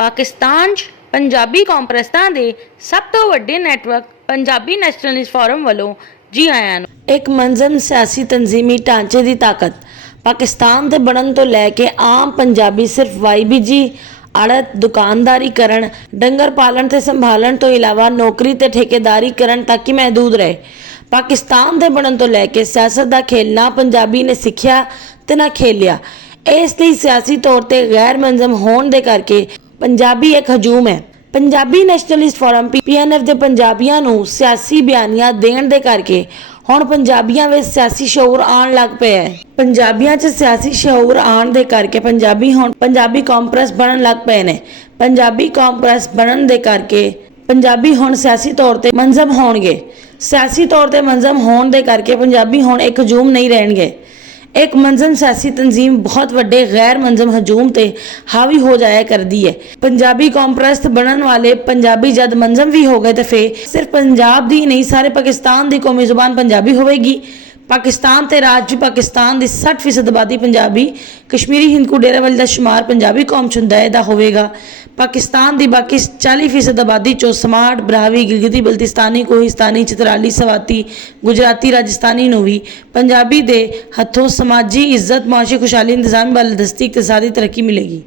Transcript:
पाकिस्तान 'ਚ पंजाबी कॉन्फ्रेंसां दे सब तो वड्डे नैटवर्क पंजाबी नैशनलिस्ट फोरम वालों जी आयां नूं। एक मंजम सियासी तंजीमी ढांचे की ताकत पाकिस्तान के बनन तो लैके आम पंजाबी सिर्फ YBG आड़त दुकानदारी करन डंगर पालन ते संभालन तो इलावा नौकरी ते ठेकेदारी करन तक ही महदूद रहे। पाकिस्तान के बनन तो लैके सियासत का खेल ना पंजाबी ने सीखिया ते ना खेलिया। इसलिए सियासी तौर पर गैर मंजम होने दे करके पंजाबी एक हजूम है। पंजाबी नैशनलिस्ट फोरम PNF के पंजाबियों नूं सियासी बयानियां देण दे करके हुण पंजाबियों में सियासी शऊर आण लग पिया है। पंजाबियों च सियासी शऊर आण दे करके पंजाबी हुण पंजाबी कॉन्फ्रेंस बनन लग पे ने। पंजाबी कॉन्फ्रेंस बनन दे करके पंजाबी हुण सियासी तौर पर मंजम होणगे। सियासी तौर पर मंजम होने दे करके पंजाबी हुण एक हजूम नहीं रहणगे। एक मंजम सियासी तंजीम बहुत वड्डे गैर मंजम हजूम ते हावी हो जाया करती है। पंजाबी कॉन्फ्रेंस बनने वाले पंजाबी जद मंजम भी हो गए तो फिर सिर्फ पंजाब दी नहीं सारे पाकिस्तान की कौमी जुबान पंजाबी होगी। पाकिस्तान ते राज पाकिस्तान की 60% आबादी पंजाबी कश्मीरी हिंदू डेरावाली का शुमार पंजाबी कौम चुंदा होगा। पाकिस्तान की बाकी 40% आबादी चो समाट ब्राहवी गिलगिती बल्तिस्तानी कोहिस्तानी चित्राली सवाती गुजराती राजस्थानी नूं भी पंजाबी दे हथों समाजी इज्जत माशी खुशहाली इंतजामी बालादस्ती इकतसादी तरक्की मिलेगी।